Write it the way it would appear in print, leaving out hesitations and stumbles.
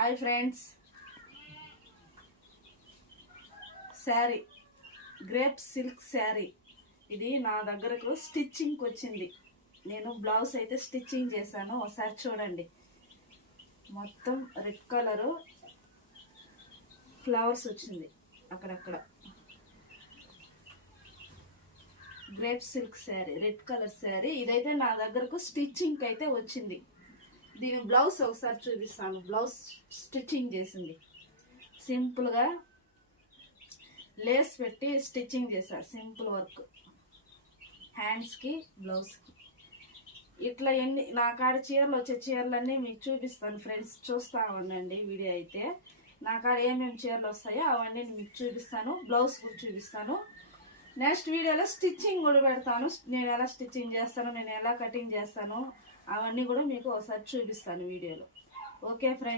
Hi friends, sari grape silk sari ఇది నా దగ్గరకు స్టిచ్చింగ్కి వచ్చింది. నేను బ్లౌజ్ అయితే స్టిచ్చింగ్ చేశాను, ఒకసారి చూడండి. మొత్తం రెడ్ కలరు ఫ్లవర్స్ వచ్చింది అక్కడక్కడ. Grape silk sari, red colour sari ఇదైతే నా దగ్గరకు స్టిచ్చింగ్కి అయితే వచ్చింది. దీని బ్లౌజ్ ఒకసారి చూపిస్తాను. బ్లౌజ్ స్టిచ్చింగ్ చేసింది, సింపుల్గా లేస్ పెట్టి స్టిచ్చింగ్ చేశారు. సింపుల్ వర్క్, హ్యాండ్స్కి బ్లౌజ్కి. ఇట్లా ఎన్ని నా కాడ చీరలు వచ్చే చీరలన్నీ మీకు చూపిస్తాను ఫ్రెండ్స్, చూస్తూ ఉండండి వీడియో అయితే. నా కాడ ఏమేమి చీరలు వస్తాయో అవన్నీ మీకు చూపిస్తాను, బ్లౌజ్ కూడా చూపిస్తాను. నెక్స్ట్ వీడియోలో స్టిచ్చింగ్ కూడా పెడతాను. నేను ఎలా స్టిచ్చింగ్ చేస్తాను, నేను ఎలా కటింగ్ చేస్తాను అవన్నీ కూడా మీకు ఒకసారి చూపిస్తాను వీడియోలో. Okay friends.